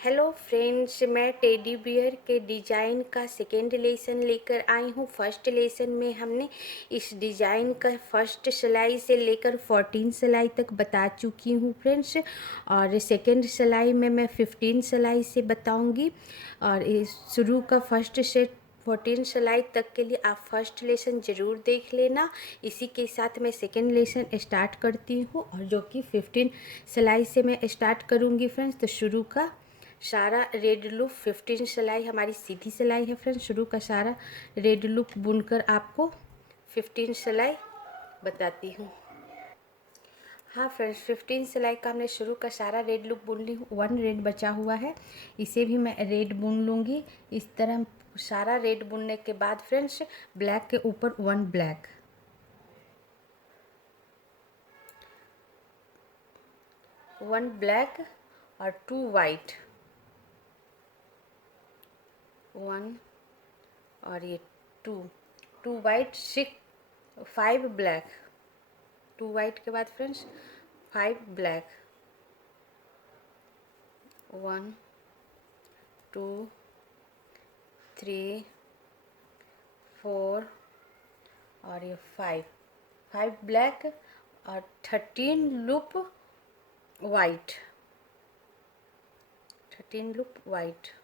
Hello friends, मैं teddy bear के design का सेकेंड लेसन लेकर आई हूँ। फर्स्ट लेसन में हमने इस डिज़ाइन का फर्स्ट सिलाई से लेकर 14 सिलाई तक बता चुकी हूँ फ्रेंड्स। और सेकेंड सिलाई में मैं 15 सिलाई से बताऊँगी। और इस शुरू का फर्स्ट सेट 14 सिलाई तक के लिए आप फर्स्ट लेसन ज़रूर देख लेना। इसी के साथ मैं सेकेंड लेसन स्टार्ट करती हूँ, और जो कि 15 सिलाई से मैं स्टार्ट करूँगी फ्रेंड्स। तो शुरू का सारा रेड लूप 15 सिलाई हमारी सीधी सिलाई है फ्रेंड्स। शुरू का सारा रेड लूप बुनकर आपको 15 सिलाई बताती हूँ। हाँ फ्रेंड्स, 15 सिलाई का हमने शुरू का सारा रेड लूप बुन ली हूँ। 1 रेड बचा हुआ है, इसे भी मैं रेड बुन लूँगी। इस तरह सारा रेड बुनने के बाद फ्रेंड्स ब्लैक के ऊपर 1 ब्लैक, 1 ब्लैक और 2 वाइट, 1 और ये 2 वाइट, 5 ब्लैक, 2 वाइट के बाद फ्रेंड्स 5 ब्लैक, 1 2 3 4 और ये 5 ब्लैक और 13 लूप वाइट, 13 लूप वाइट,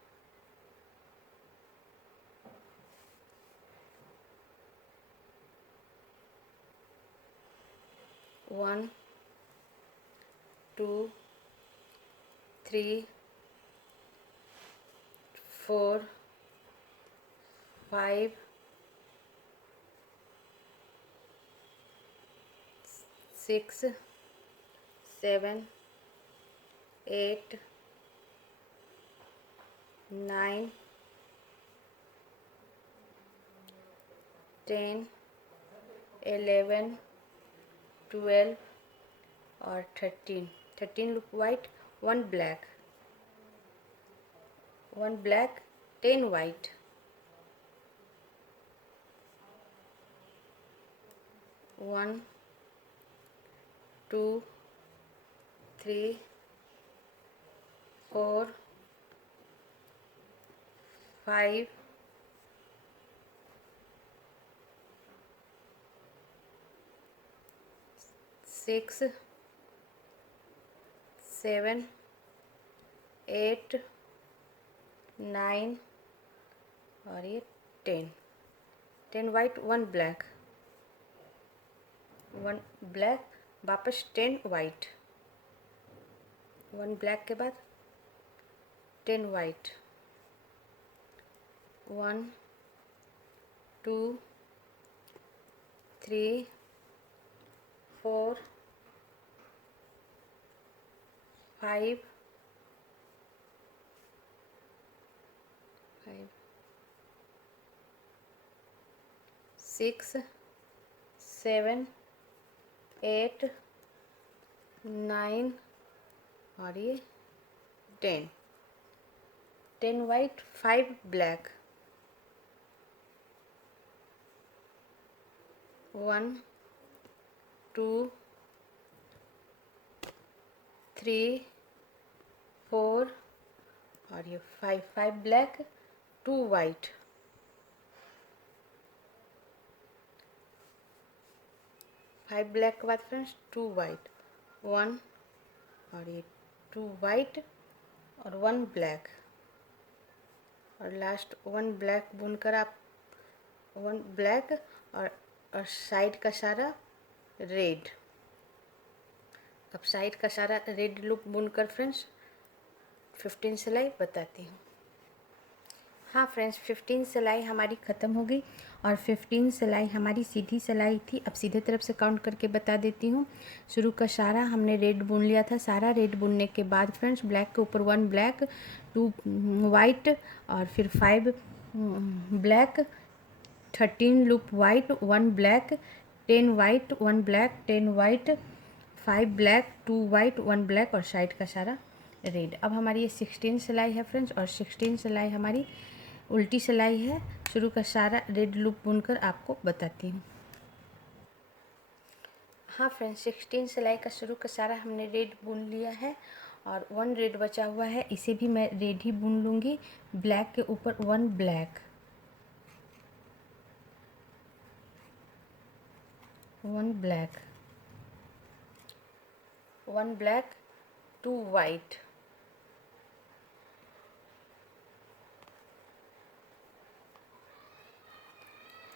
1 2 3 4 5 6 7 8 9 10 11 12 और 13 loop white, 1 black, 1 black, 10 white, 1 2 3 4 5 6 7 8 9 और ये 10 वाइट, 1 ब्लैक, 1 ब्लैक, वापस 10 वाइट, 1 ब्लैक के बाद 10 वाइट, 1 2 3 4 5 6 7 8 9 और ये 10 वाइट, 5 ब्लैक, 1 2 3 4 और ये 5 ब्लैक, 2 वाइट, 5 ब्लैक के बाद फ्रेंड्स 2 वाइट, 1 और ये 2 वाइट और 1 ब्लैक, और लास्ट 1 ब्लैक बुनकर आप 1 ब्लैक और साइड का सारा रेड। अब साइड का सारा रेड लूप बुनकर फ्रेंड्स 15 सिलाई बताती हूँ। हाँ फ्रेंड्स, 15 सिलाई हमारी ख़त्म हो गई, और 15 सिलाई हमारी सीधी सिलाई थी। अब सीधे तरफ से काउंट करके बता देती हूँ। शुरू का सारा हमने रेड बुन लिया था। सारा रेड बुनने के बाद फ्रेंड्स ब्लैक के ऊपर 1 ब्लैक, 2 वाइट और फिर 5 black, 13 loop white, 1 black, 10 white, 1 black, 10 white, 5 black, 2 white, 1 black और साइड का सारा रेड। अब हमारी ये 16 सिलाई है फ्रेंड्स, और 16 सिलाई हमारी उल्टी सिलाई है। शुरू का सारा रेड लूप बुनकर आपको बताती हूँ। हाँ फ्रेंड्स, 16 सिलाई का शुरू का सारा हमने रेड बुन लिया है, और 1 रेड बचा हुआ है, इसे भी मैं रेड ही बुन लूँगी। ब्लैक के ऊपर 1 ब्लैक, 1 ब्लैक, 1 ब्लैक, 2 वाइट,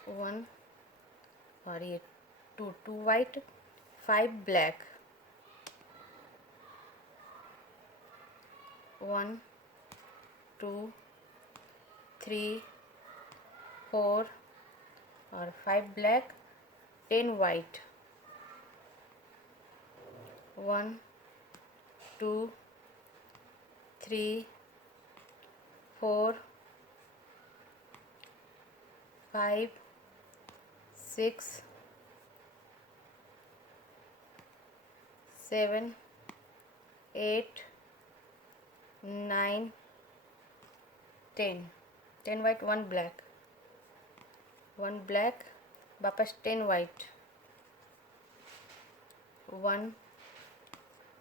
1 और ये 2 वाइट, 5 ब्लैक, 1 2 3 4 और 5 black, 10 white, 1 2 3 4 5 6 7 8 9 10, 10 white, 1 black, 1 black, वापस 10 वाइट, 1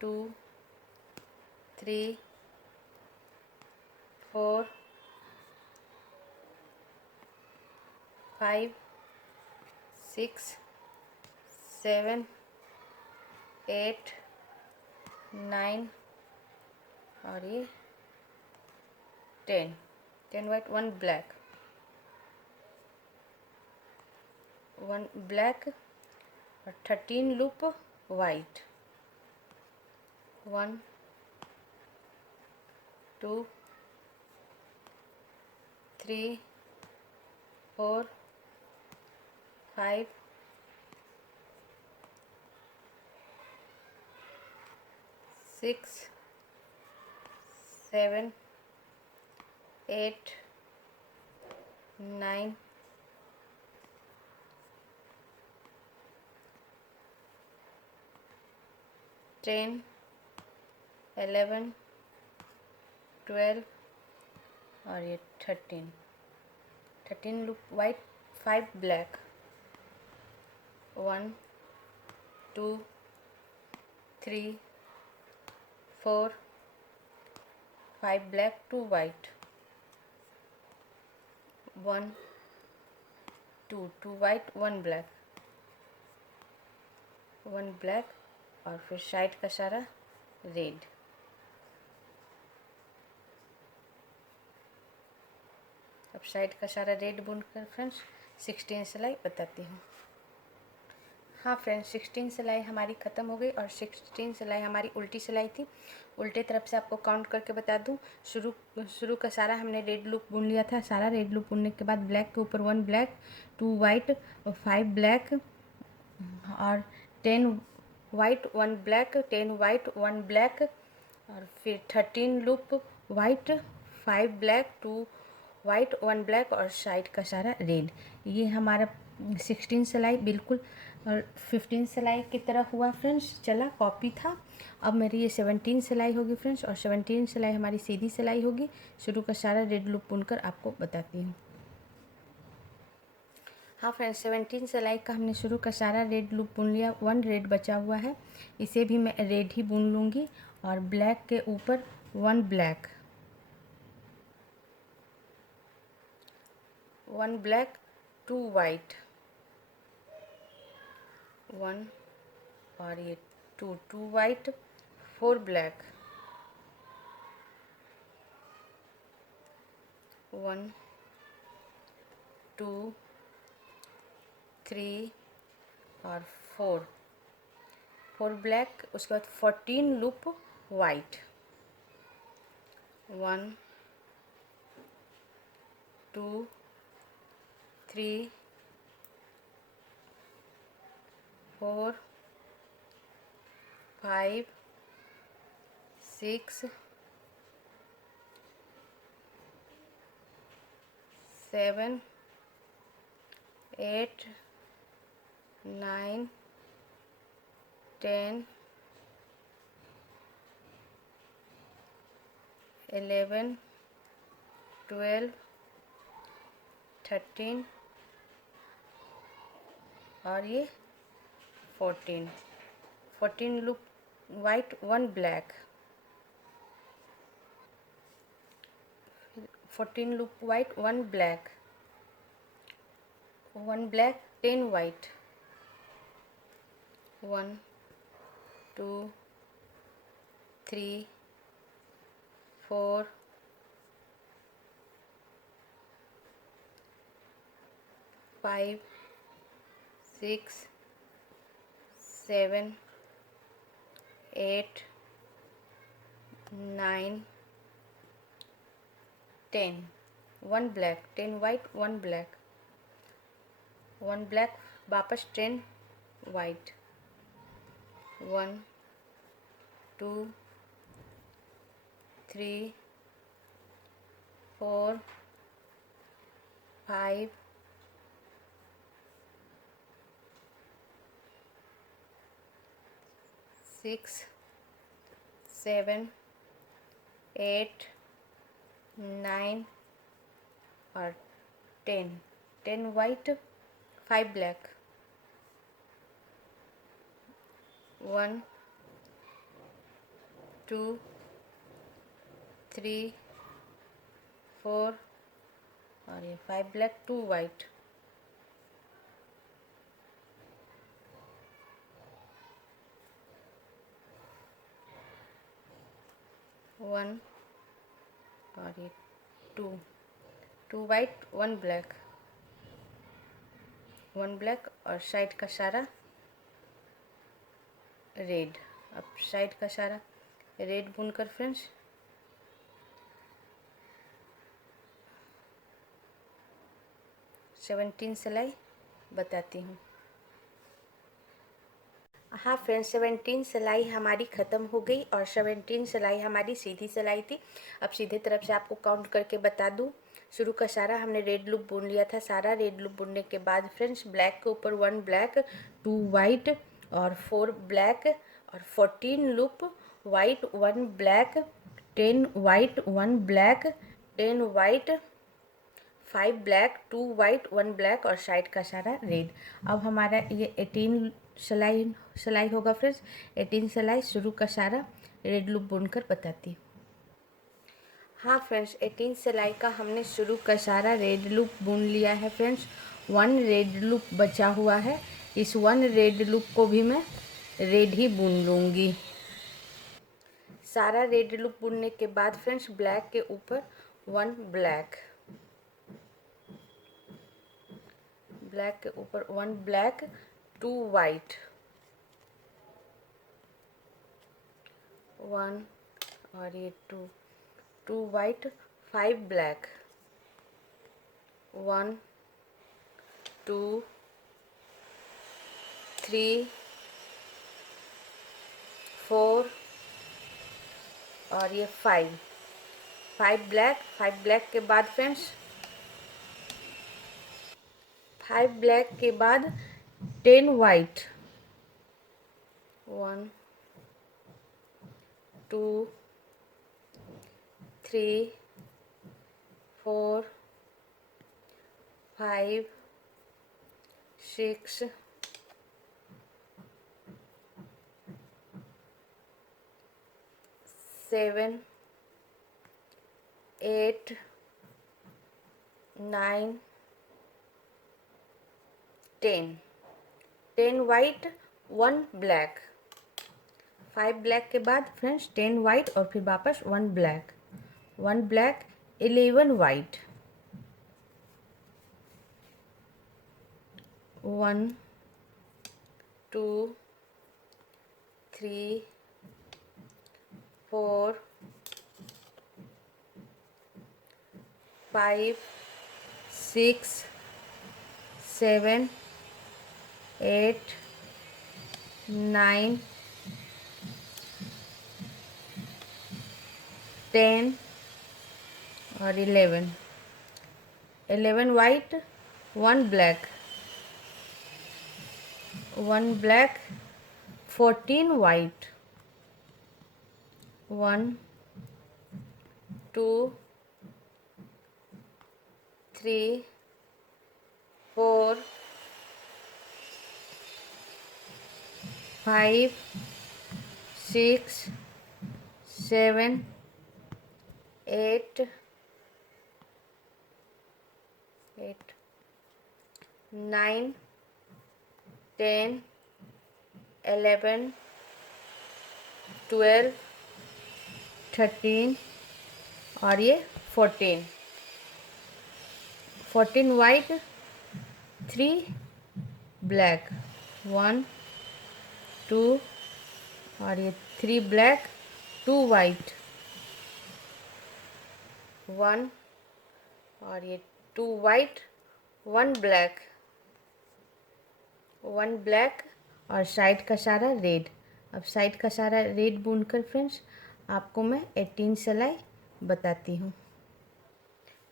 2 3 4 5 6 7 8 9 और ये 10, 10 वाइट, 1 ब्लैक, 1 ब्लैक और 13 लूप वाइट, 1 2 3 4 5 6 7 8 9 10 11 12 और ये 13 loop white, 5 black, 1 2 3 4 5 black, 2 white, 1 2 white, 1 black, 1 black और फिर साइड का सारा रेड। अब साइड का सारा रेड बुनकर फ्रेंड्स 16 सिलाई बताती हूँ। हाँ फ्रेंड्स, 16 सिलाई हमारी ख़त्म हो गई और 16 सिलाई हमारी उल्टी सिलाई थी। उल्टे तरफ से आपको काउंट करके बता दूँ, शुरू का सारा हमने रेड लूप बुन लिया था। सारा रेड लूप बुनने के बाद ब्लैक के ऊपर 1 ब्लैक, 2 वाइट, 5 ब्लैक और 10 वाइट, 1 ब्लैक, 10 वाइट, 1 ब्लैक और फिर 13 loop white, 5 black, 2 white, 1 black और साइड का सारा रेड। ये हमारा 16 सिलाई बिल्कुल 15 सिलाई की तरह हुआ फ्रेंड्स, चला कॉपी था। अब मेरी ये 17 सिलाई होगी फ्रेंड्स और 17 सिलाई हमारी सीधी सिलाई होगी। शुरू का सारा रेड लूप बुनकर आपको बताती हूँ। हाँ फ्रेंड्स, 17 सिलाई का हमने शुरू का सारा रेड लूप बुन लिया। 1 रेड बचा हुआ है, इसे भी मैं रेड ही बुन लूँगी और ब्लैक के ऊपर 1 ब्लैक, 1 ब्लैक, 2 वाइट, 1 और ये 2 वाइट, 4 ब्लैक, 1 2 3 और 4 ब्लैक। उसके बाद 14 लूप वाइट, 1 2 3 4 5 6 7 8 9 10 11 12 13 और ये 14 loop white, 1 black, 14 loop white, 1 black, 1 black, 10 white, 1 2 3 4 5 6 7 8 9 10, 1 black, 10 white, 1 black, 1 black, वापस 10 white, 1 2 3 4 5 6 7 8 9 और 10, 10 white, 5 black, 1 2 3 4 और ये 5 black, 2 white, 1 और ये 2, 2 white, 1 black, 1 black और साइड का सारा रेड। अब साइड का सारा रेड बुनकर फ्रेंड्स 17 सिलाई बताती हूँ। हाँ फ्रेंड्स, 17 सिलाई हमारी ख़त्म हो गई और 17 सिलाई हमारी सीधी सिलाई थी। अब सीधे तरफ से आपको काउंट करके बता दूँ। शुरू का सारा हमने रेड लूप बुन लिया था। सारा रेड लूप बुनने के बाद फ्रेंड्स ब्लैक के ऊपर 1 ब्लैक, 2 वाइट और 4 ब्लैक और 14 loop white, 1 black, 10 white, 1 black, 10 white, 5 black, 2 white, 1 black और साइड का सारा रेड। अब हमारा ये 18 सिलाई होगा फ्रेंड्स। 18 सिलाई शुरू का सारा रेड लूप बुनकर बताती हूँ। हाँ फ्रेंड्स, 18 सिलाई का हमने शुरू का सारा रेड लूप बुन लिया है फ्रेंड्स। 1 रेड लूप बचा हुआ है। इस 1 रेड लूप को भी मैं रेड ही बुन लूँगी। सारा रेड लूप बुनने के बाद फ्रेंड्स ब्लैक के ऊपर 1 ब्लैक, ब्लैक के ऊपर 1 ब्लैक, 2 वाइट, 1 और ये 2, 2 वाइट, 5 ब्लैक, 1 2 3 4 और ये 5, 5 ब्लैक, 5 ब्लैक के बाद फ्रेंड्स 5 ब्लैक के बाद 10 वाइट, 1 2 3 4 5 6 7 8 9 10, 10 वाइट, 1 ब्लैक, 5 ब्लैक के बाद फ्रेंड्स 10 वाइट और फिर वापस 1 ब्लैक, 1 ब्लैक, 11 वाइट, 1 2 3 4 5 6 7 8 9 10 और 11, 11 वाइट, 1 ब्लैक, 1 ब्लैक, 14 वाइट, 1 2 3 4 5 6 7 8 9, 10, 11, 12, 13 और ये 14। 14 वाइट, 3 ब्लैक, 1, 2 और ये 3 ब्लैक, 2 वाइट, 1 और ये 2 वाइट, 1 ब्लैक, 1 ब्लैक और साइड का सारा रेड। अब साइड का सारा रेड बुनकर फ्रेंड्स आपको मैं 18 सिलाई बताती हूँ।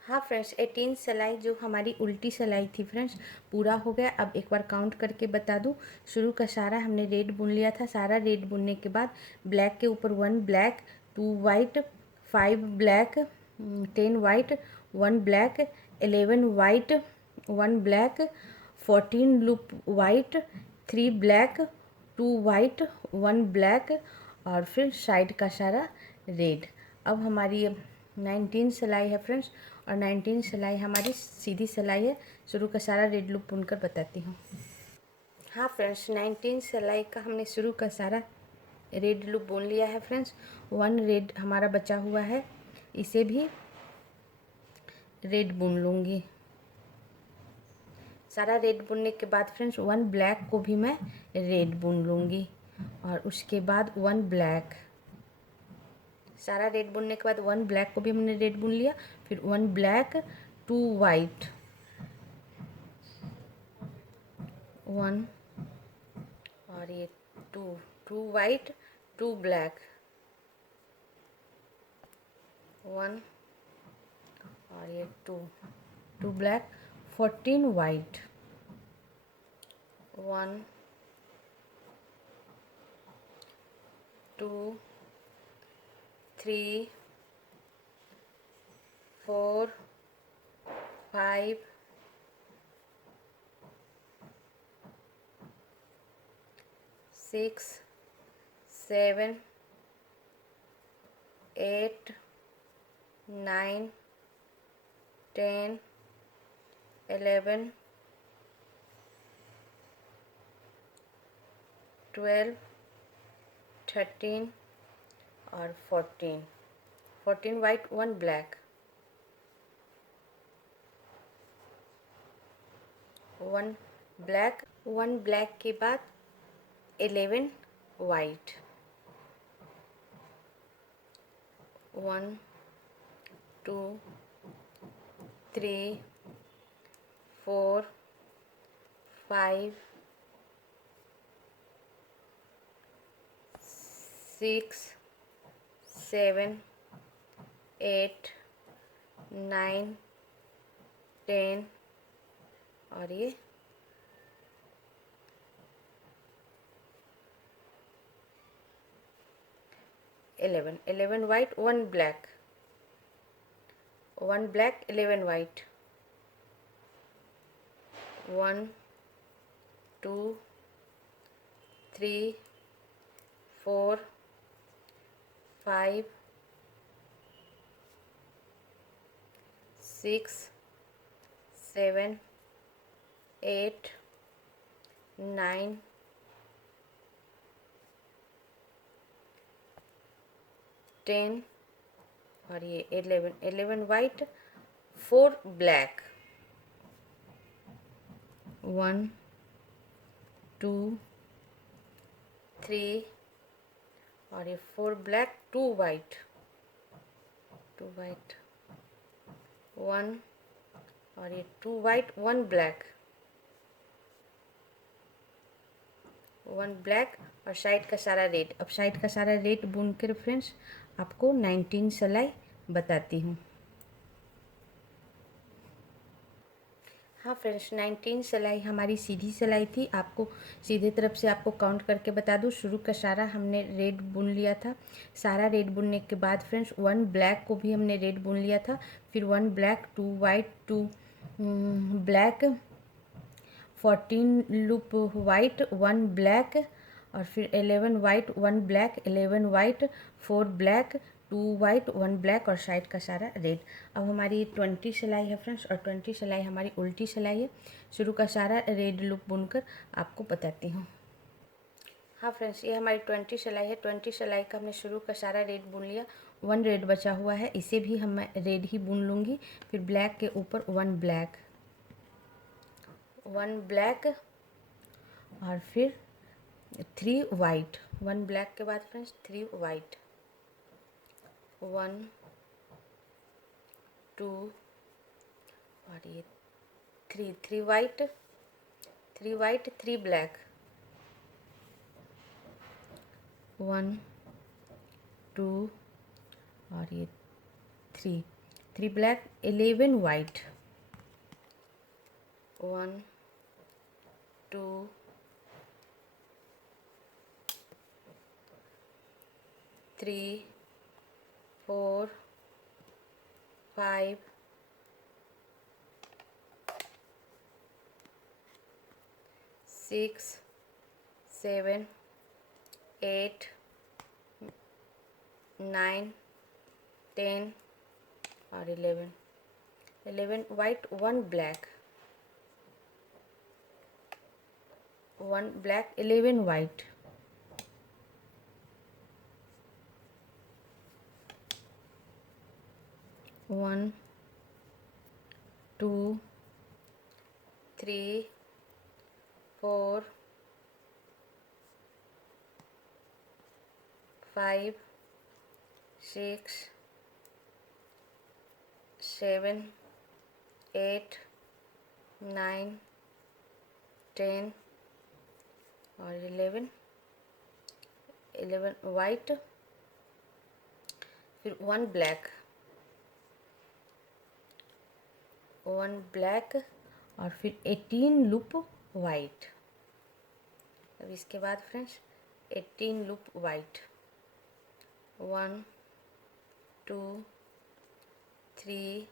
हाँ फ्रेंड्स, 18 सिलाई जो हमारी उल्टी सिलाई थी फ्रेंड्स पूरा हो गया। अब एक बार काउंट करके बता दूँ। शुरू का सारा हमने रेड बुन लिया था। सारा रेड बुनने के बाद ब्लैक के ऊपर 1 black, 2 white, 5 black, 10 white, 1 black, 11 white, 1 black, 14 loop white, 3 black, 2 white, 1 black और फिर साइड का सारा रेड। अब हमारी 19 सिलाई है फ्रेंड्स और 19 सिलाई हमारी सीधी सिलाई है। शुरू का सारा रेड लूप बुनकर बताती हूँ। हाँ फ्रेंड्स, 19 सिलाई का हमने शुरू का सारा रेड लूप बुन लिया है फ्रेंड्स। 1 रेड हमारा बचा हुआ है, इसे भी रेड बुन लूँगी। सारा रेड बुनने के बाद फ्रेंड्स 1 ब्लैक को भी मैं रेड बुन लूँगी और उसके बाद 1 ब्लैक। सारा रेड बुनने के बाद 1 ब्लैक को भी हमने रेड बुन लिया, फिर 1 ब्लैक, 2 वाइट, 1 और ये 2 वाइट, 2 ब्लैक, 1 और ये 2 ब्लैक, 14 वाइट, 1, 2, 3, 4, 5, 6, 7, 8, 9, 10, 11, 12, 13 और 14। 14 वाइट, 1 ब्लैक, 1 ब्लैक, 1 ब्लैक के बाद 11 वाइट, 1, 2, 3, 4, 5, 6, 7, 8, 9, 10 और ये 11 वाइट, 1 ब्लैक, 1 ब्लैक, 11 वाइट, 1, 2, 3, 4, 5, 6, 7, 8, 9, 10 और ये 11 वाइट, 4 ब्लैक, 1, 2, 3 और ये 4 ब्लैक, 2 वाइट, 1 और ये 2 वाइट, 1 ब्लैक, 1 ब्लैक और साइड का सारा रेड। अब साइड का सारा रेड बुनकर फ्रेंड्स आपको 19 सिलाई बताती हूँ। हाँ फ्रेंड्स, 19 सिलाई हमारी सीधी सिलाई थी। आपको सीधे तरफ से आपको काउंट करके बता दूँ। शुरू का सारा हमने रेड बुन लिया था। सारा रेड बुनने के बाद फ्रेंड्स 1 ब्लैक को भी हमने रेड बुन लिया था, फिर 1 black, 2 white, 2 black, 14 loop white, 1 black और फिर 11 white, 1 black, 11 white, 4 black, 2 white 1 black और साइड का सारा रेड। अब हमारी 20 सिलाई है फ्रेंड्स, और 20 सिलाई हमारी उल्टी सिलाई है। शुरू का सारा रेड लूप बुनकर आपको बताती हूँ। हाँ फ्रेंड्स, ये हमारी 20 सिलाई है। 20 सिलाई का हमने शुरू का सारा रेड बुन लिया। 1 रेड बचा हुआ है, इसे भी हम रेड ही बुन लूँगी। फिर ब्लैक के ऊपर 1 ब्लैक, 1 ब्लैक और फिर 3 वाइट। 1 ब्लैक के बाद फ्रेंड्स 3 वाइट, 1 2 और ये 3 वाइट, 3 वाइट 3 ब्लैक, 1 2 और ये 3 ब्लैक, 11 वाइट, 1 2 3 4 5 6 7 8 9 10 और 11 वाइट, 1 ब्लैक, 1 ब्लैक 11 वाइट, 1 2 3 4 5 6 7 8 9 10 और 11 वाइट, फिर 1 ब्लैक, 1 ब्लैक और फिर 18 लूप वाइट। अब इसके बाद फ्रेंड्स 18 लूप वाइट, 1 2 3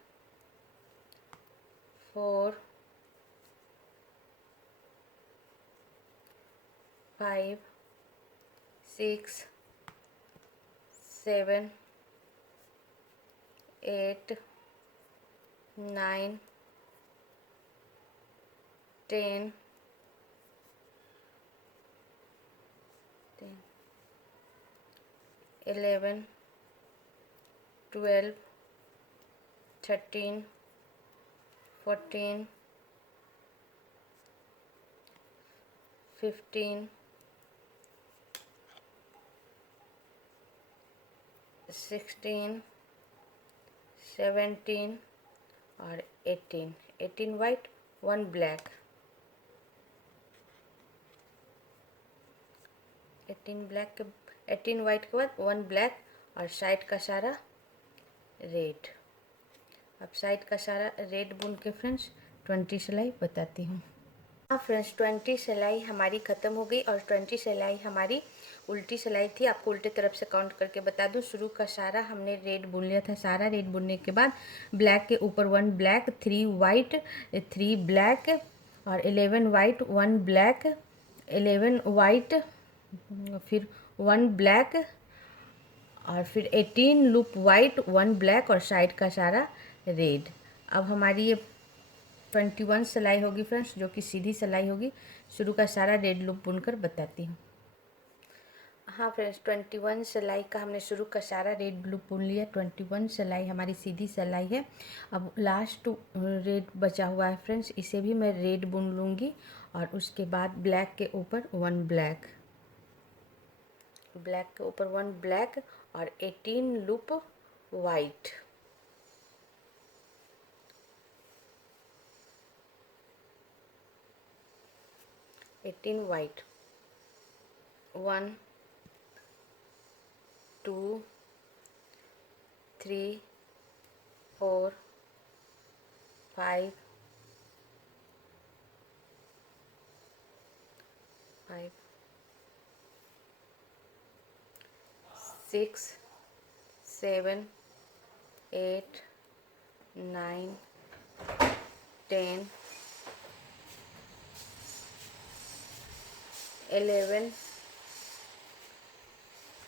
4 5 6 7 8 9 10 11 12 13 14 15 16 17 और 18 वाइट, 1 ब्लैक, 18 वाइट के बाद 1 ब्लैक और साइड का सारा रेड। अब साइड का सारा रेड बुन के फ्रेंड्स 20 सिलाई बताती हूँ। हाँ फ्रेंड्स, 20 सिलाई हमारी ख़त्म हो गई और 20 सिलाई हमारी उल्टी सिलाई थी। आपको उल्टे तरफ से काउंट करके बता दूं। शुरू का सारा हमने रेड बुन लिया था। सारा रेड बुनने के बाद ब्लैक के ऊपर 1 ब्लैक, 3 वाइट 3 ब्लैक और 11 वाइट 1 ब्लैक, 11 वाइट फिर 1 ब्लैक और फिर 18 लूप वाइट 1 ब्लैक और साइड का सारा रेड। अब हमारी ये 21 सिलाई होगी फ्रेंड्स, जो कि सीधी सिलाई होगी। शुरू का सारा रेड लूप बुनकर बताती हूँ। हाँ फ्रेंड्स, 21 सिलाई का हमने शुरू का सारा रेड लूप बुन लिया। 21 सिलाई हमारी सीधी सिलाई है। अब लास्ट रेड बचा हुआ है फ्रेंड्स, इसे भी मैं रेड बुन लूँगी और उसके बाद ब्लैक के ऊपर 1 ब्लैक, ब्लैक के ऊपर 1 ब्लैक और 18 loop white, 18 white, 1 2 3 4 5 6 7 8 9 10 11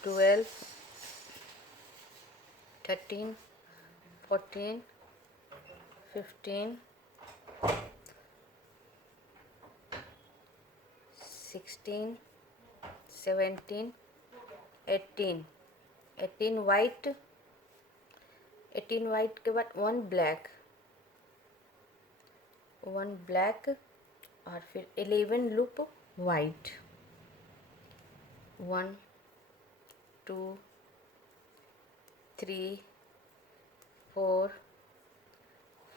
12 13, 14, 15, 16, 17, 18, 18 white, 18 white के बाद 1 ब्लैक, 1 ब्लैक और फिर 11 लूप वाइट, 1 2 3 4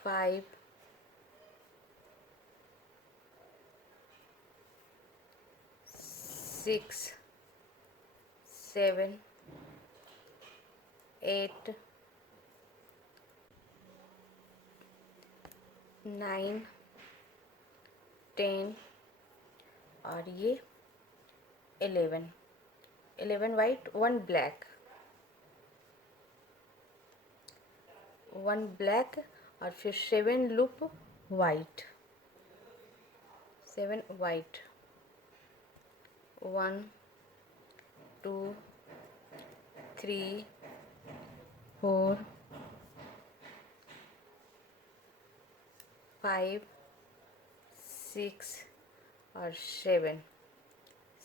5 6 7 8 9 10 और ये 11, 11 वाइट, 1 ब्लैक, 1 ब्लैक और फिर 7 लूप वाइट, 7 वाइट, 1 2 3 4 5 6 और 7,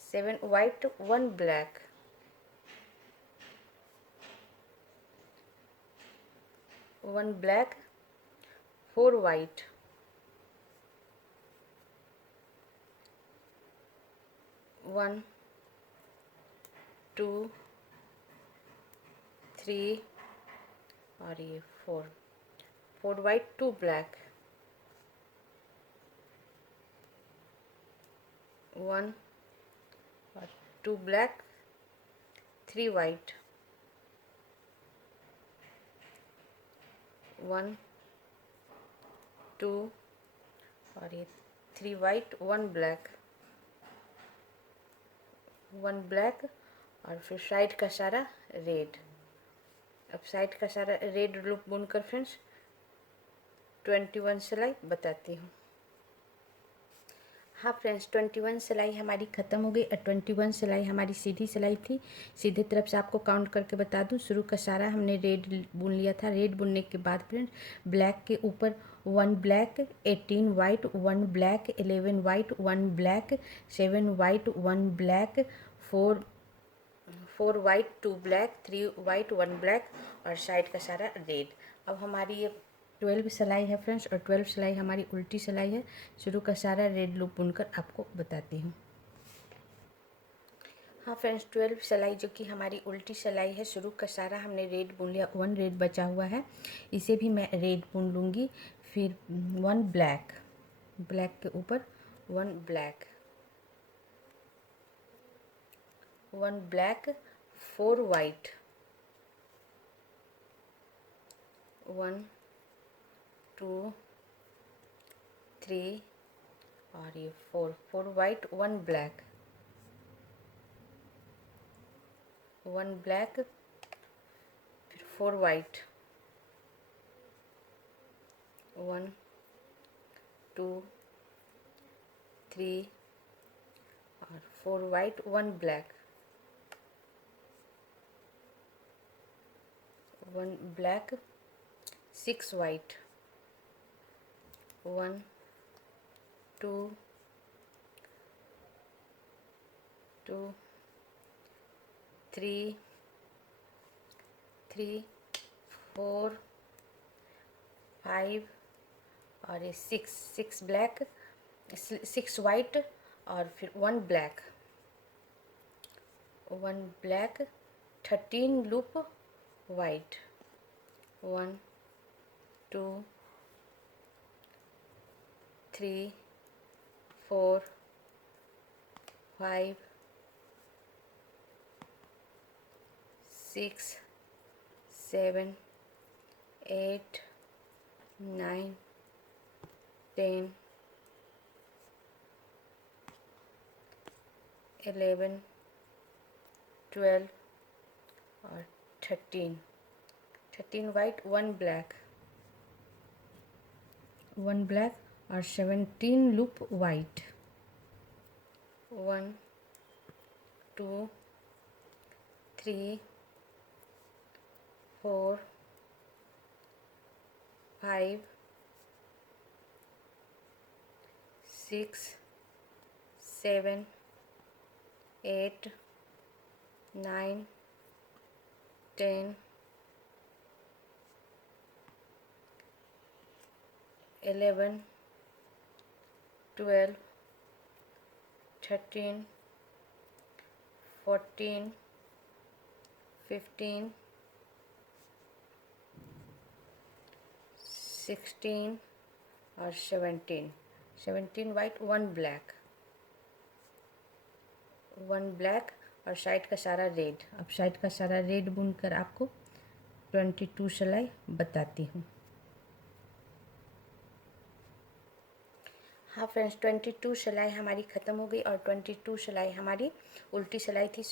7 वाइट, 1 ब्लैक, 1 ब्लैक, 4 वाइट, 1 2 3 और ये 4, 4 वाइट, 2 ब्लैक, 1 और 2 ब्लैक, 3 वाइट, 1 2 और ये 3 वाइट, 1 ब्लैक, 1 ब्लैक और फिर साइड का सारा रेड। अब साइड का सारा रेड लूप बुनकर फ्रेंड्स 21 सिलाई बताती हूँ। हाँ फ्रेंड्स, 21 सिलाई हमारी ख़त्म हो गई और 21 सिलाई हमारी सीधी सिलाई थी। सीधे तरफ से आपको काउंट करके बता दूँ, शुरू का सारा हमने रेड बुन लिया था। रेड बुनने के बाद फ्रेंड्स ब्लैक के ऊपर 1 black, 18 white, 1 black, 11 white, 1 black, 7 white, 1 black, 4 white, 2 black, 3 white, 1 black और साइड का सारा रेड। अब हमारी ये 12 सिलाई है फ्रेंड्स और 12 सिलाई हमारी उल्टी सिलाई है। शुरू का सारा रेड लूप बुनकर आपको बताती हूँ। हाँ फ्रेंड्स, 12 सिलाई जो कि हमारी उल्टी सिलाई है, शुरू का सारा हमने रेड बुन लिया, 1 रेड बचा हुआ है, इसे भी मैं रेड बुन लूँगी। फिर 1 ब्लैक, ब्लैक के ऊपर 1 ब्लैक, 1 ब्लैक, 4 वाइट, 1 2 3 और ये 4 वाइट, 1 ब्लैक, 1 ब्लैक, फिर 4 वाइट, 1 2 3 और 4 वाइट, 1 ब्लैक, 1 ब्लैक, 6 वाइट, 1 2 2 3 3 4 5 और ये 6 ब्लैक, 6 वाइट और फिर 1 ब्लैक, 1 ब्लैक, 13 लूप वाइट, 1 2 3 4 5 6 7 8 9 10 11 12 और 13 वाइट, 1 ब्लैक, 1 ब्लैक और 17 लूप वाइट, 1 2 3 4 5 6 7 8 9 10 11 12 13 14 15 16 और 17 वाइट, 1 ब्लैक, 1 ब्लैक और साइड का सारा रेड। अब साइड का सारा रेड बुनकर आपको 22 सिलाई बताती हूँ। हाँ फ्रेंड्स, 22 सिलाई हमारी ख़त्म हो गई और 22 सिलाई हमारी उल्टी सिलाई थी।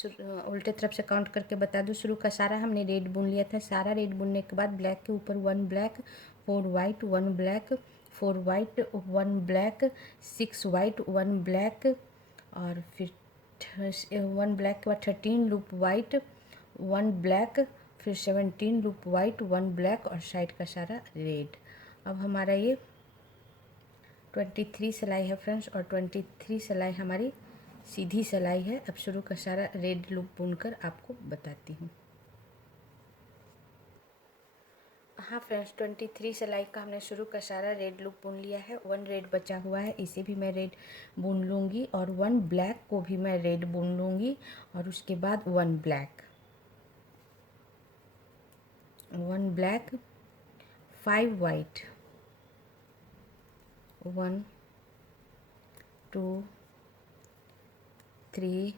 उल्टे तरफ से काउंट करके बता दूँ, शुरू का सारा हमने रेड बुन लिया था। सारा रेड बुनने के बाद ब्लैक के ऊपर 1 black, 4 white, 1 black, 4 white, 1 black, 6 white, 1 black और फिर 1 ब्लैक के बाद 13 लूप वाइट, 1 ब्लैक, फिर 17 लूप वाइट, 1 ब्लैक और साइड का सारा रेड। अब हमारा ये 23 सिलाई है फ्रेंड्स और 23 सिलाई हमारी सीधी सिलाई है। अब शुरू का सारा रेड लूप बुनकर आपको बताती हूँ। हाँ फ्रेंड्स, 23 सिलाई का हमने शुरू का सारा रेड लूप बुन लिया है। 1 रेड बचा हुआ है, इसे भी मैं रेड बुन लूँगी और 1 ब्लैक को भी मैं रेड बुन लूँगी और उसके बाद 1 ब्लैक, 1 ब्लैक, 5 वाइट, 1 2 3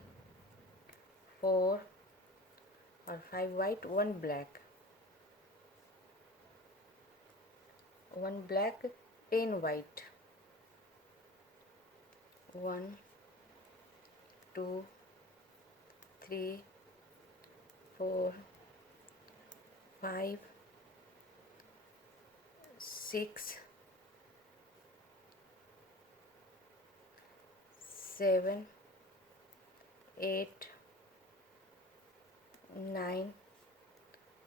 4 और 5 वाइट, 1 ब्लैक, 1 ब्लैक, 10 वाइट, 1 2 3 4 5 6 7 8 9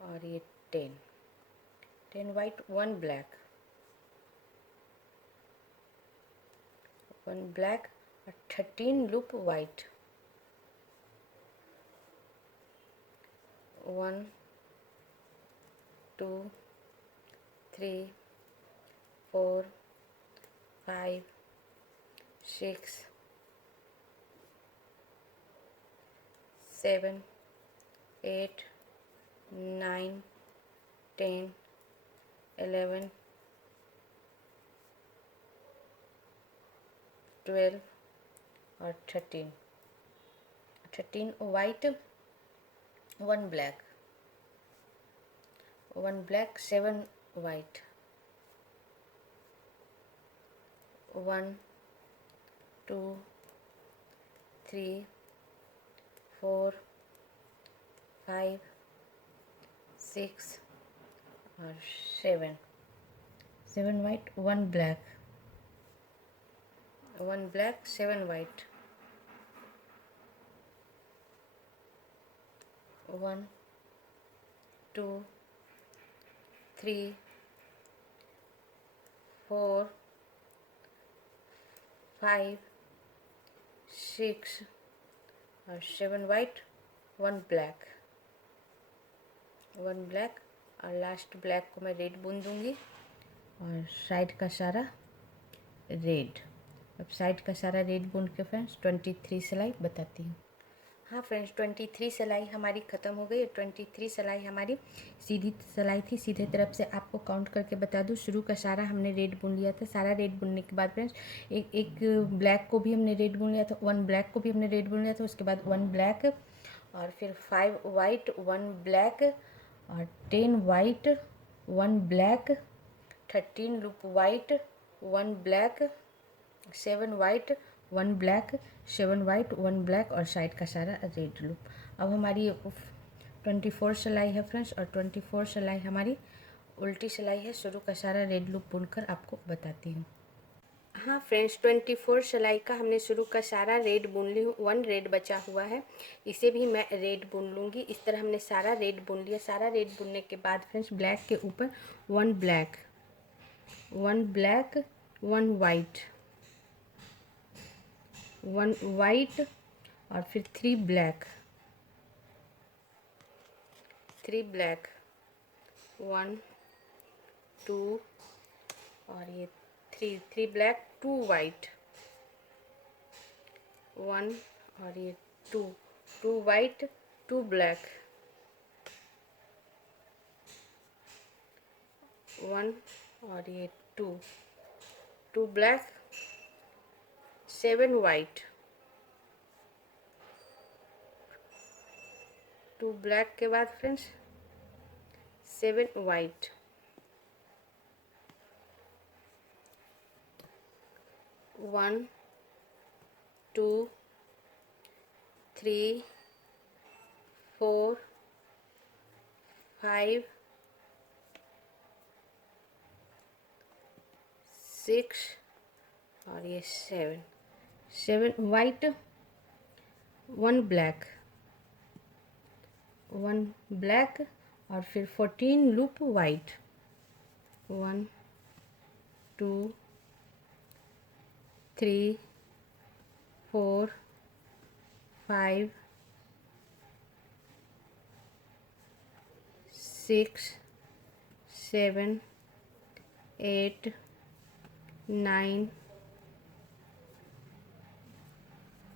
और ये 10 वाइट, 1 ब्लैक, 1 ब्लैक और 13 लूप वाइट, 1 2 3 4 5 6 7 8 9 10 11 12 और 13 वाइट, 1 ब्लैक, 1 ब्लैक, 7 वाइट, 1 2 3 4 5 6 और 7 वाइट, 1 ब्लैक, 1 ब्लैक, 7 वाइट, 1 2 3 4 5 6 और 7 वाइट, 1 ब्लैक, 1 ब्लैक और लास्ट ब्लैक को मैं रेड बुन दूंगी और साइड का सारा रेड। अब साइड का सारा रेड बुन के फ्रेंड्स 23 सिलाई बताती हूँ। हाँ फ्रेंड्स, 23 सिलाई हमारी ख़त्म हो गई। 23 सिलाई हमारी सीधी सिलाई थी। सीधे तरफ से आपको काउंट करके बता दूँ, शुरू का सारा हमने रेड बुन लिया था। सारा रेड बुनने के बाद फ्रेंड्स एक ब्लैक को भी हमने रेड बुन लिया था, 1 ब्लैक को भी हमने रेड बुन लिया था। उसके बाद 1 ब्लैक और फिर 5 वाइट, 1 ब्लैक और 10 white, 1 black, 13 loop white, 1 black, 7 white, 1 black, 7 white, 1 black और साइड का सारा रेड लूप। अब हमारी 24 सिलाई है फ्रेंड्स और 24 सिलाई हमारी उल्टी सिलाई है। शुरू का सारा रेड लूप बुनकर आपको बताती हूँ। हाँ फ्रेंड्स, 24 सिलाई का हमने शुरू का सारा रेड बुन ली हूँ। 1 रेड बचा हुआ है, इसे भी मैं रेड बुन लूँगी। इस तरह हमने सारा रेड बुन लिया। सारा रेड बुनने के बाद फ्रेंड्स ब्लैक के ऊपर 1 ब्लैक, 1 ब्लैक 1 वाइट, 1 वाइट और फिर 3 ब्लैक, 3 ब्लैक, 1 2 और ये 3 ब्लैक 2 वाइट, 1 और ये 2 वाइट 2 ब्लैक, 1 और ये 2 ब्लैक 7 वाइट, 2 ब्लैक के बाद फ्रेंड्स 7 वाइट, 1 2 3 4 5 6 और ये 7 वाइट 1 ब्लैक, 1 ब्लैक और फिर 14 लूप वाइट, 1 2 3 4 5 6 7 8 9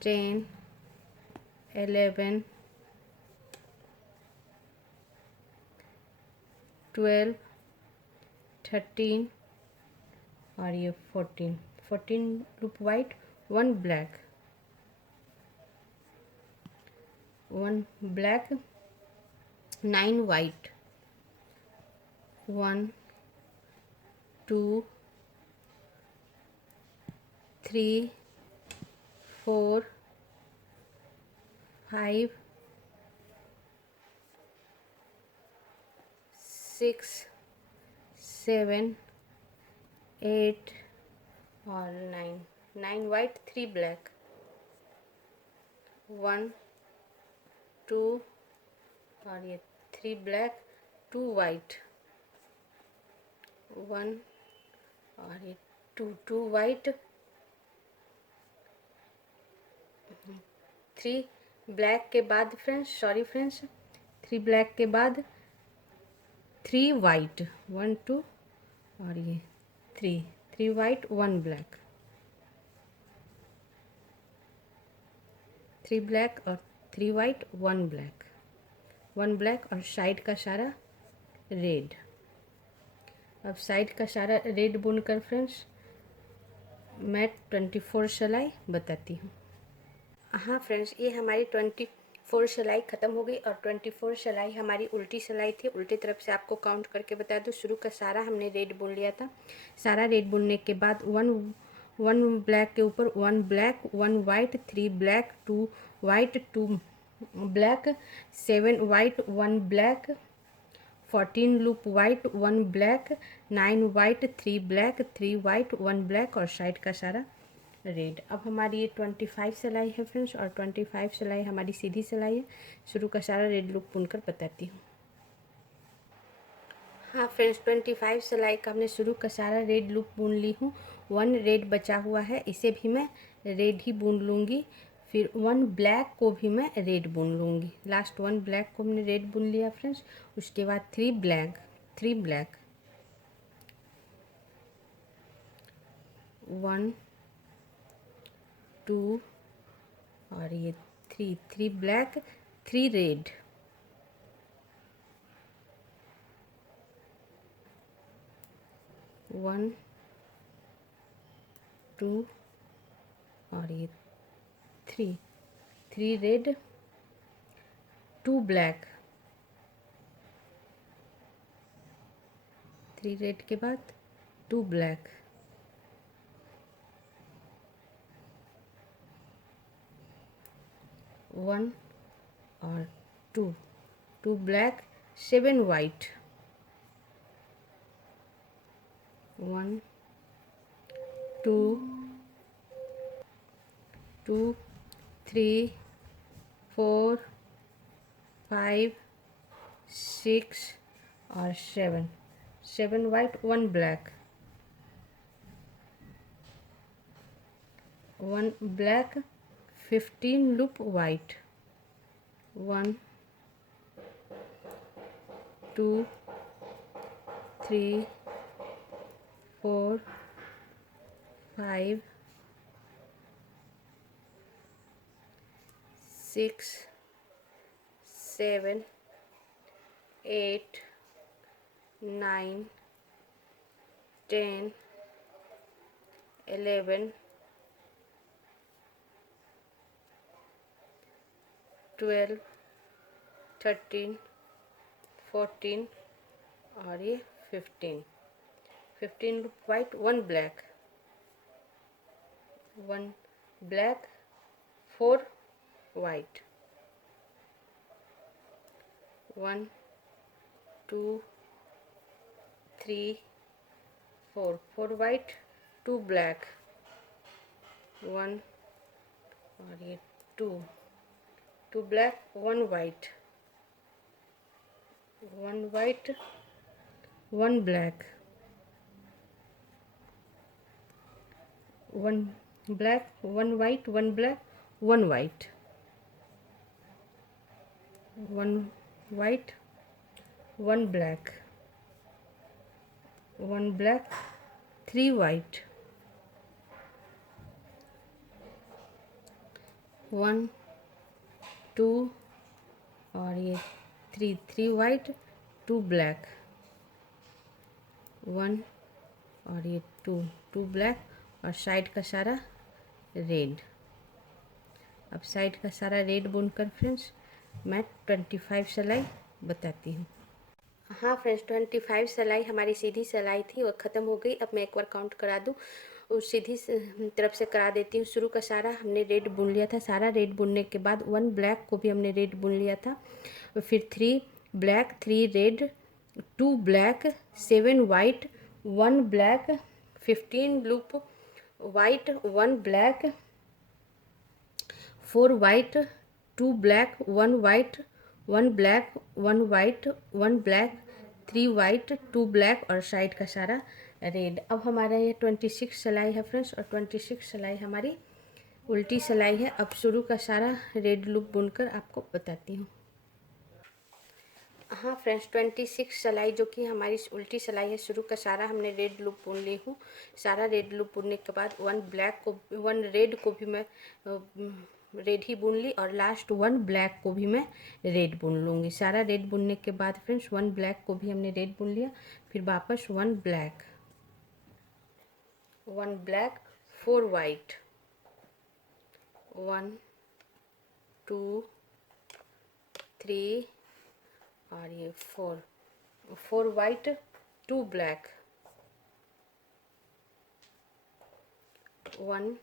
10 11 12 13 और ये 14 loop white 1 black, 1 black 9 white, 1 2 3 4 5 6 7 8 और 9 वाइट 3 ब्लैक, 1 2 और ये 3 ब्लैक 2 वाइट, 1 और ये 2 वाइट 3 ब्लैक के बाद फ्रेंड्स 3 ब्लैक के बाद 3 वाइट 1 2 और ये 3 वाइट 1 ब्लैक, 3 ब्लैक और 3 वाइट 1 ब्लैक, 1 ब्लैक और साइड का सारा रेड। अब साइड का सारा रेड बुनकर फ्रेंड्स मैं 24 सिलाई बताती हूँ। हाँ फ्रेंड्स, ये हमारी 24 सिलाई ख़त्म हो गई और 24 सिलाई हमारी उल्टी सिलाई थी। उल्टी तरफ से आपको काउंट करके बता दूँ, शुरू का सारा हमने रेड बुन लिया था। सारा रेड बुनने के बाद वन ब्लैक के ऊपर 1 black 1 white 3 black 2 white 2 black 7 white 1 black 14 loop white 1 black 9 white 3 black 3 white 1 black और साइड का सारा रेड। अब हमारी ये 25 सिलाई है फ्रेंड्स और 25 सिलाई हमारी सीधी सिलाई है। शुरू का सारा रेड लूप बुनकर बताती हूँ। हाँ फ्रेंड्स, 25 सिलाई का हमने शुरू का सारा रेड लूप बुन ली हूँ। 1 रेड बचा हुआ है, इसे भी मैं रेड ही बुन लूँगी। फिर 1 ब्लैक को भी मैं रेड बुन लूँगी। लास्ट 1 ब्लैक को हमने रेड बुन लिया फ्रेंड्स। उसके बाद 3 ब्लैक 1 2 और ये 3 ब्लैक 3 रेड, 1 2 और ये 3 रेड 2 ब्लैक, 3 रेड के बाद 2 ब्लैक, 1 और 2 ब्लैक 7 वाइट, 1 2 3 4 5 6 और 7 white 1 black, 1 black, 15 loop white, 1 2 3 4 5 6 7 8 9 10 11 12 13 14 और ये 15 loop white, 1 black, 1 black, 4 white, 1 2 3 4 white, 2 black, 1 और ये 2 black, 1 white, 1 white, 1 black, 1 black, 1 white, 1 black, 1 white, 1 white, 1 black, 1 black, 3 white, 1 2 और ये 3 वाइट, 2 ब्लैक, 1 और ये 2 ब्लैक और साइड का सारा रेड। अब साइड का सारा रेड बुनकर फ्रेंड्स मैं 25 सिलाई बताती हूँ। हाँ फ्रेंड्स, 25 सिलाई हमारी सीधी सिलाई थी, वो ख़त्म हो गई। अब मैं एक बार काउंट करा दूँ, उस सीधी तरफ से करा देती हूँ। शुरू का सारा हमने रेड बुन लिया था। सारा रेड बुनने के बाद 1 ब्लैक को भी हमने रेड बुन लिया था। फिर 3 black, 3 red, 2 black, 7 white, 1 black, 15 loop white, 1 black, 4 white, 2 black, 1 white, 1 black, 1 white, 1 black, 3 white, 2 black और साइड का सारा रेड। अब हमारा ये 26 सिलाई है फ्रेंड्स, और 26 सिलाई हमारी उल्टी सिलाई है। अब शुरू का सारा रेड लूप बुनकर आपको बताती हूँ। हाँ फ्रेंड्स, 26 सिलाई जो कि हमारी उल्टी सिलाई है, शुरू का सारा हमने रेड लूप बुन ली हूँ। सारा रेड लूप बुनने के बाद 1 रेड को भी मैं रेड ही बुन ली, और लास्ट 1 ब्लैक को भी मैं रेड बुन लूँगी। सारा रेड बुनने के बाद फ्रेंड्स 1 ब्लैक को भी हमने रेड बुन लिया, फिर वापस 1 ब्लैक, 4 वाइट, 1 2 3 और ये 4 वाइट, 2 ब्लैक, 1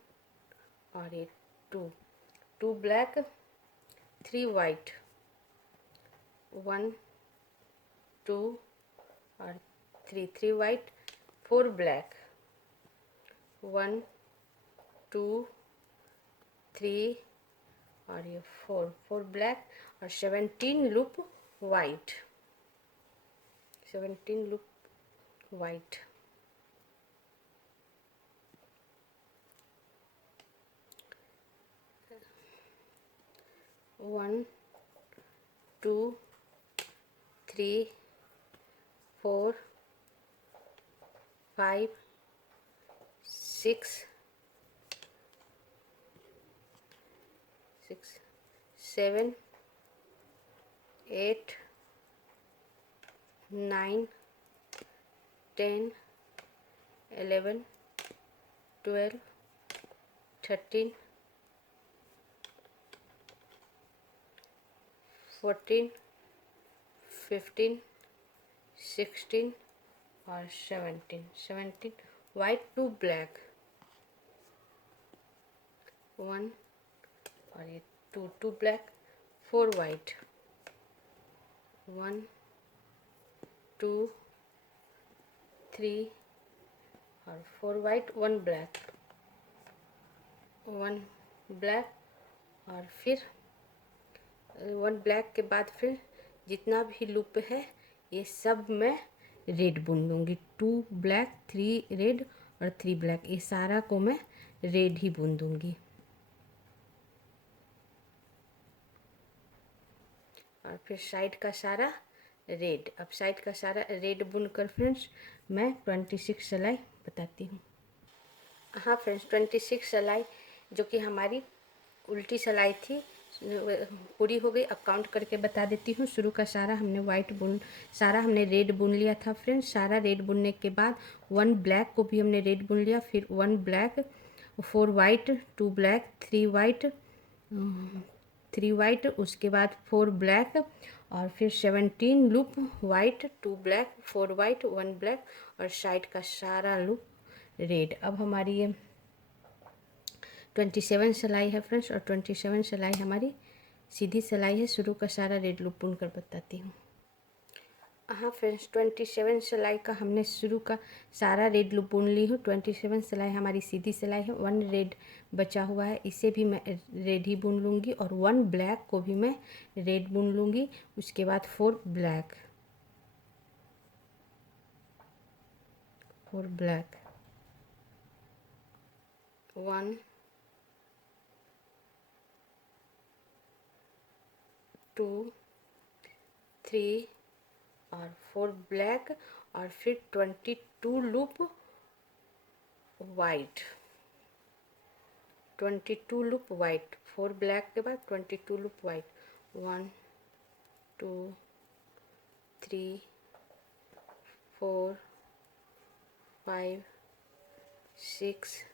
और ये 2 ब्लैक, 3 वाइट, 1 2 और 3 वाइट, 4 ब्लैक, 1 2 3 और ये 4 ब्लैक और 17 loop white, 17 loop white. One 2 3 4 5 6 7 8 9 10 11 12 13 14 15 16 और 17 वाइट, 2 ब्लैक, 1 और ये 2 ब्लैक, 4 वाइट, 1 2 3 और 4 वाइट, 1 ब्लैक, 1 ब्लैक और फिर 1 ब्लैक के बाद फिर जितना भी लूप है ये सब मैं रेड बुन लूँगी। 2 ब्लैक, 3 रेड और 3 ब्लैक, ये सारा को मैं रेड ही बुन दूंगी। और फिर साइड का सारा रेड। अब साइड का सारा रेड बुनकर फ्रेंड्स मैं 26 सिलाई बताती हूँ। हाँ फ्रेंड्स, 26 सिलाई जो कि हमारी उल्टी सिलाई थी पूरी हो गई। अब काउंट करके बता देती हूँ। शुरू का सारा हमने सारा हमने रेड बुन लिया था फ्रेंड्स। सारा रेड बुनने के बाद 1 ब्लैक को भी हमने रेड बुन लिया, फिर 1 black, 4 white, 2 black, 3 white, 3 white, उसके बाद 4 ब्लैक, और फिर 17 loop white, 2 black, 4 white, 1 black, और साइड का सारा लूप रेड। अब हमारी ये 27 सिलाई है फ्रेंड्स, और 27 सिलाई हमारी सीधी सिलाई है। शुरू का सारा रेड लूप बुन कर बताती हूँ। हाँ फ्रेंड्स, 27 सिलाई का हमने शुरू का सारा रेड लूप बुन ली हूँ। 27 सिलाई हमारी सीधी सिलाई है। 1 रेड बचा हुआ है, इसे भी मैं रेड ही बुन लूँगी, और 1 ब्लैक को भी मैं रेड बुन लूँगी। उसके बाद 4 ब्लैक, 4 ब्लैक, 1, 2, 3 और 4 ब्लैक, और फिर 22 loop white, 22 loop white, 4 black के बाद 22 लूप वाइट, 1, 2, 3, 4, 5, 6,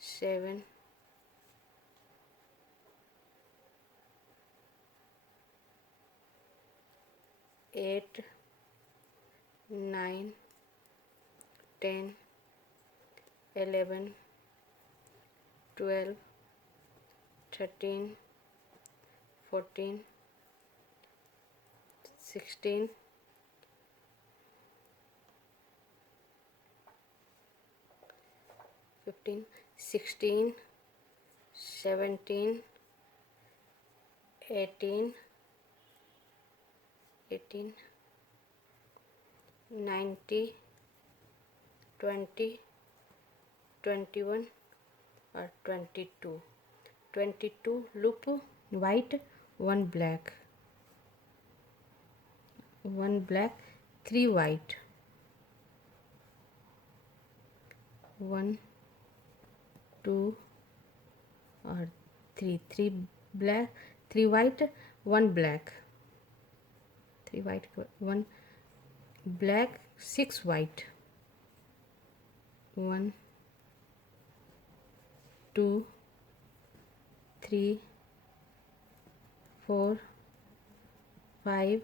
7, 8, 9, 10, 11, 12, 13, 14, 16, 15, 16, 17, 18, 19, 20, 21 और 22 loop white, 1 black, 1 black, 3 white, 1, 2 और 3 black, 3 white, 1 black, 3 white, 1 black, 6 white, 1, 2, 3, 4, 5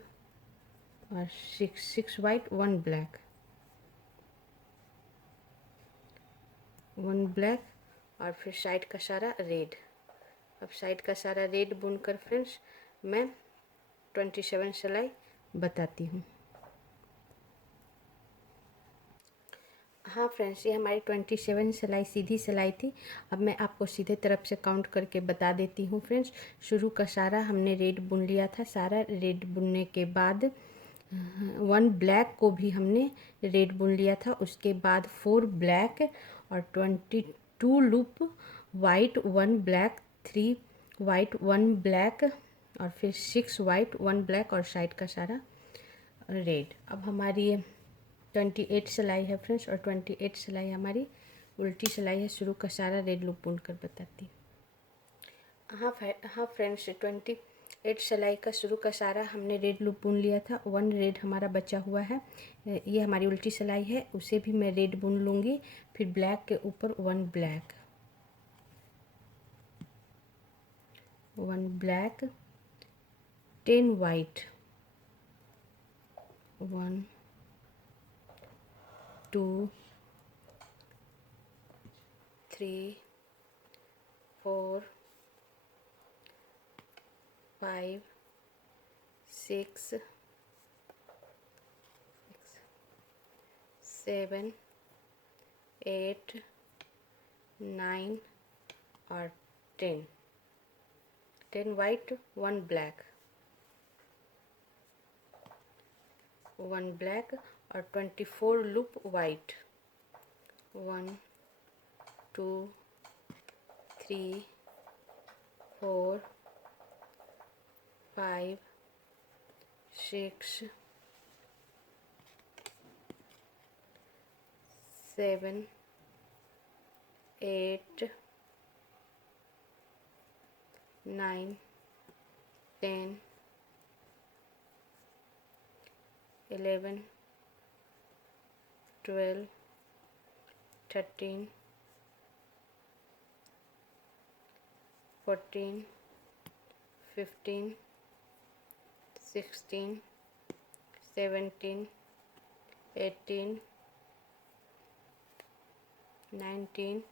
और 6 वाइट, 1 ब्लैक, 1 ब्लैक, और फिर साइड का सारा रेड। अब साइड का सारा रेड बुनकर फ्रेंड्स मैं 27 सिलाई बताती हूँ। हाँ फ्रेंड्स, ये हमारी 27 सिलाई सीधी सिलाई थी। अब मैं आपको सीधे तरफ से काउंट करके बता देती हूँ फ्रेंड्स। शुरू का सारा हमने रेड बुन लिया था। सारा रेड बुनने के बाद 1 ब्लैक को भी हमने रेड बुन लिया था। उसके बाद 4 ब्लैक और 22 loop white, 1 black, 3 white, 1 black, और फिर 6 वाइट, 1 ब्लैक, और साइड का सारा रेड। अब हमारी 28 सिलाई है फ्रेंड्स, और 28 सिलाई हमारी उल्टी सिलाई है। शुरू का सारा रेड लूप बुन कर बताती हूँ। हाँ फ्रेंड्स, 28 सिलाई का शुरू का सारा हमने रेड लूप बुन लिया था। 1 रेड हमारा बचा हुआ है, ये हमारी उल्टी सिलाई है, उसे भी मैं रेड बुन लूँगी। फिर ब्लैक के ऊपर 1 ब्लैक, 1 ब्लैक, 10 वाइट, 1, 2, 3, 4, 5, 6, 7, 8, 9 और 10 वाइट, 1 ब्लैक, 1 ब्लैक, और 24 लूप वाइट, 1, 2, 3 4 5 6 7 8 9 10 11 12 13 14 15 16 17 18 19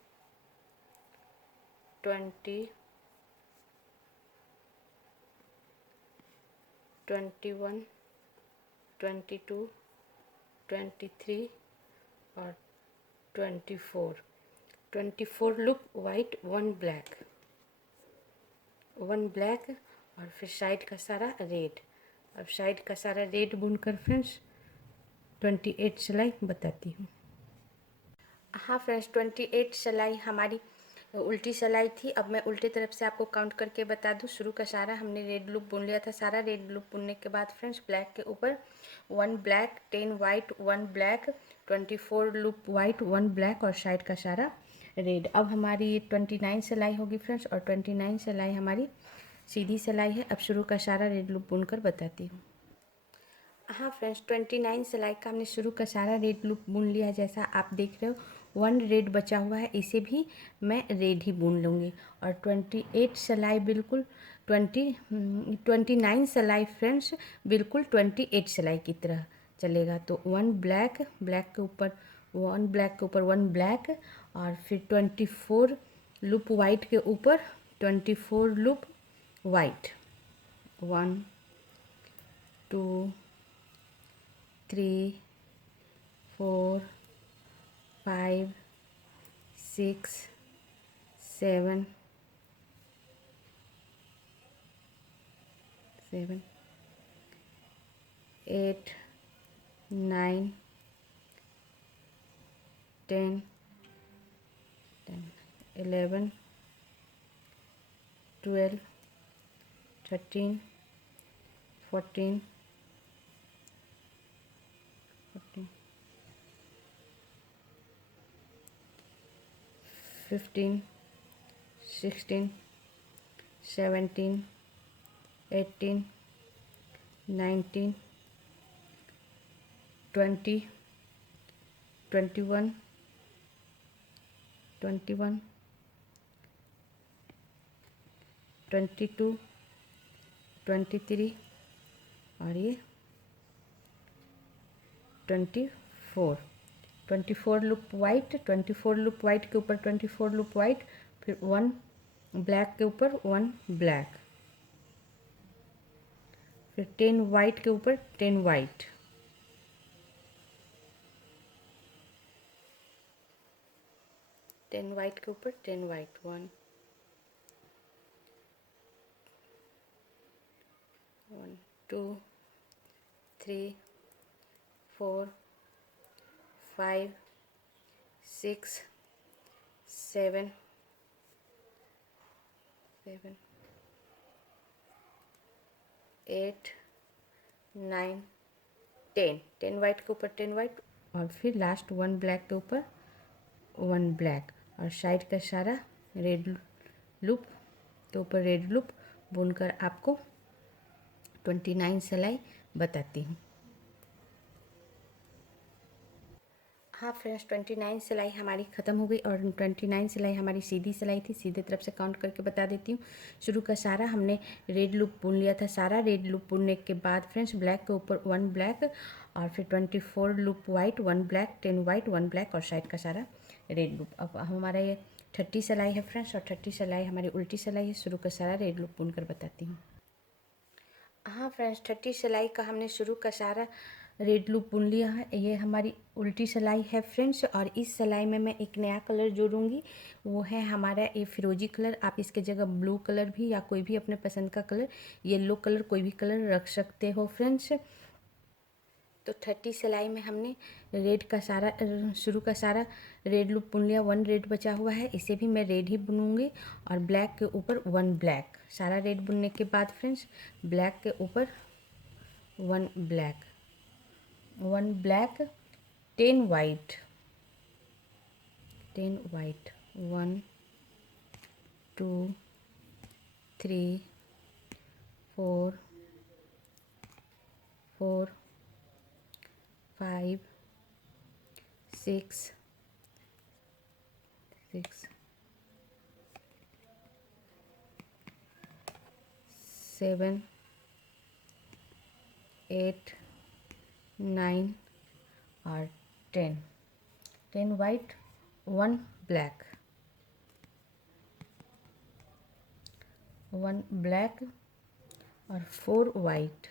20 21 22 23 और 24 लूप वाइट, 1 ब्लैक, 1 ब्लैक और फिर साइड का सारा रेड। अब साइड का सारा रेड बुनकर फ्रेंड्स 28 सिलाई बताती हूँ। हाँ फ्रेंड्स, 28 सिलाई हमारी उल्टी सिलाई थी। अब मैं उल्टी तरफ से आपको काउंट करके बता दूँ। शुरू का सारा हमने रेड लूप बुन लिया था। सारा रेड लूप बुनने के बाद फ्रेंड्स ब्लैक के ऊपर 1 black, 10 white, 1 black, 24 loop white, 1 black और साइड का सारा रेड। अब हमारी 29 सिलाई होगी फ्रेंड्स, और 29 सिलाई हमारी सीधी सिलाई है। अब शुरू का सारा रेड लूप बुनकर बताती हूँ। हाँ फ्रेंड्स, 29 सिलाई का हमने शुरू का सारा रेड लूप बुन लिया है। जैसा आप देख रहे हो 1 रेड बचा हुआ है, इसे भी मैं रेड ही बुन लूँगी। और 28 सिलाई बिल्कुल 29 सिलाई फ्रेंड्स बिल्कुल 28 सिलाई की तरह चलेगा। तो 1 ब्लैक, ब्लैक के ऊपर 1 ब्लैक के ऊपर 1 ब्लैक, और फिर 24 लूप वाइट के ऊपर 24 लूप वाइट, 1 2 3 4 5 6 7 8 9 10 11 12 13 14 15 16 17 18 19 20 21 22 23 और ये 24 लूप वाइट, 24 लूप वाइट के ऊपर 24 लूप वाइट, फिर 1 ब्लैक के ऊपर 1 ब्लैक, फिर 10 वाइट के ऊपर 10 वाइट, 10 वाइट के ऊपर 10 वाइट, 1 2 3 4 5 6 7 8 9 10 वाइट के ऊपर 10 वाइट, और फिर लास्ट 1 ब्लैक के ऊपर 1 ब्लैक, और साइड का सारा रेड लूप के ऊपर रेड लूप बुनकर आपको 29 सिलाई बताती हूँ। हाँ फ्रेंड्स, 29 सिलाई हमारी ख़त्म हो गई, और 29 सिलाई हमारी सीधी सिलाई थी। सीधे तरफ से काउंट करके बता देती हूँ। शुरू का सारा हमने रेड लूप बुन लिया था। सारा रेड लूप बुनने के बाद फ्रेंड्स ब्लैक के ऊपर 1 ब्लैक, और फिर 24 loop white, 1 black, 10 white, 1 black और साइड का सारा रेड लूप। अब हमारा ये 30 सिलाई है फ्रेंड्स, और 30 सिलाई हमारी उल्टी सिलाई है। शुरू का सारा रेड लूप बुनकर बताती हूँ। हाँ फ्रेंड्स, 30 सिलाई का हमने शुरू का सारा रेड लूप बुन लिया है। ये हमारी उल्टी सिलाई है फ्रेंड्स, और इस सिलाई में मैं एक नया कलर जोड़ूंगी, वो है हमारा ये फिरोजी कलर। आप इसके जगह ब्लू कलर भी या कोई भी अपने पसंद का कलर, येलो कलर, कोई भी कलर रख सकते हो फ्रेंड्स। तो 30 सिलाई में हमने रेड का सारा शुरू का सारा रेड लूप बुन लिया। 1 रेड बचा हुआ है, इसे भी मैं रेड ही बुनूंगी और ब्लैक के ऊपर 1 ब्लैक। सारा रेड बुनने के बाद फ्रेंड्स ब्लैक के ऊपर 1 ब्लैक, 1 ब्लैक, 10 वाइट, 10 वाइट, 1 2 3 4 4 5 6 7 8 9 और 10, 10 वाइट, 1 ब्लैक, 1 ब्लैक और 4 वाइट,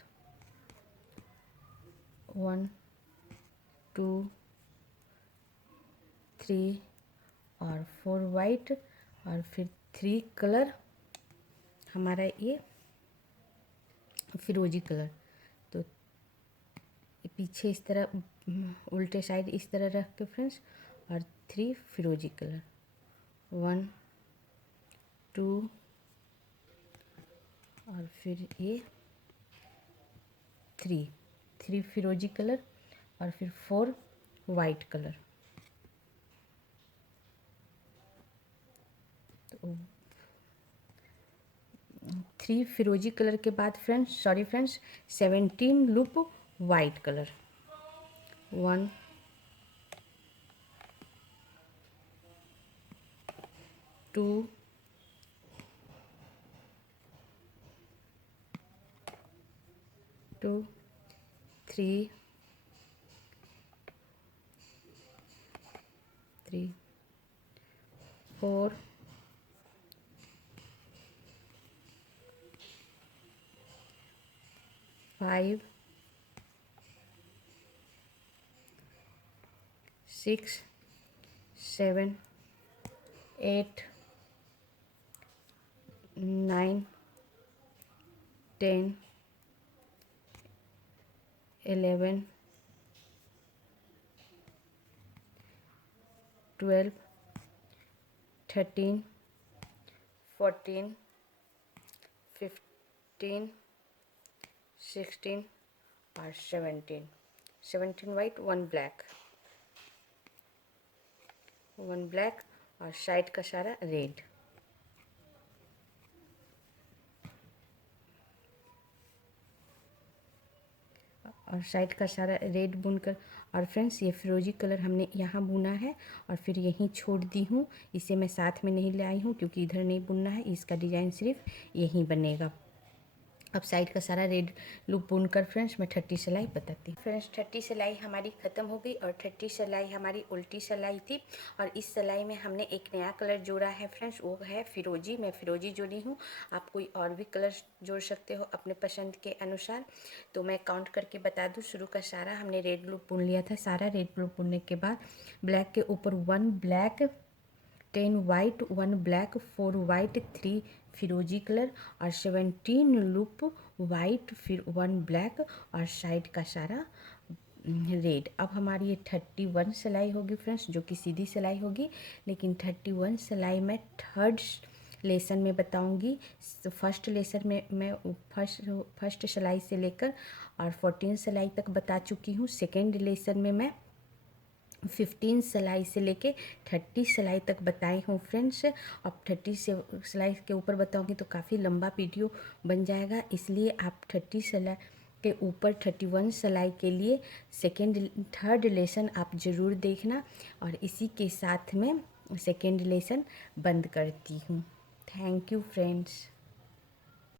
1 2 3 और 4 वाइट और फिर 3 कलर हमारा ये फिरोजी कलर। तो पीछे इस तरह उल्टे साइड इस तरह रख के फ्रेंड्स और 3 फिरोजी कलर, 1 2 और फिर ये 3 फिरोजी कलर और फिर 4 वाइट कलर। तो 3 फिरोजी कलर के बाद फ्रेंड्स 17 लूप वाइट कलर, 1 2 3 4 5 6 7 8 9 10 11 12 13 14 15 16 और 17 वाइट, 1 ब्लैक, 1 ब्लैक और साइड का सारा रेड। और साइड का सारा रेड बुनकर और फ्रेंड्स ये फिरोजी कलर हमने यहाँ बुना है और फिर यहीं छोड़ दी हूँ। इसे मैं साथ में नहीं लाई हूँ क्योंकि इधर नहीं बुनना है, इसका डिज़ाइन सिर्फ यहीं बनेगा। अब साइड का सारा रेड लूप बुनकर फ्रेंड्स मैं 30 सिलाई बताती हूँ। फ्रेंड्स 30 सिलाई हमारी ख़त्म हो गई और 30 सिलाई हमारी उल्टी सिलाई थी और इस सिलाई में हमने एक नया कलर जोड़ा है फ्रेंड्स, वो है फिरोजी। मैं फिरोजी जोड़ी हूँ, आप कोई और भी कलर जोड़ सकते हो अपने पसंद के अनुसार। तो मैं काउंट करके बता दूँ, शुरू का सारा हमने रेड लूप बुन लिया था। सारा रेड लूप बुनने के बाद ब्लैक के ऊपर 1 ब्लैक, 10 वाइट, 1 ब्लैक, 4 वाइट, 3 फिरोजी कलर और 17 लूप वाइट, फिर 1 ब्लैक और साइड का सारा रेड। अब हमारी ये 31 सिलाई होगी फ्रेंड्स, जो कि सीधी सिलाई होगी। लेकिन 31 सिलाई मैं थर्ड लेसन में बताऊंगी। फर्स्ट लेसन में मैं फर्स्ट सिलाई से लेकर और 14 सिलाई तक बता चुकी हूँ। सेकेंड लेसन में मैं 15 सिलाई से लेके 30 सिलाई तक बताई हूँ फ्रेंड्स। अब 30 सिलाई के ऊपर बताऊँगी तो काफ़ी लंबा वीडियो बन जाएगा, इसलिए आप 30 सिलाई के ऊपर 31 सिलाई के लिए थर्ड लेसन आप ज़रूर देखना। और इसी के साथ में सेकेंड लेसन बंद करती हूँ। Thank you friends.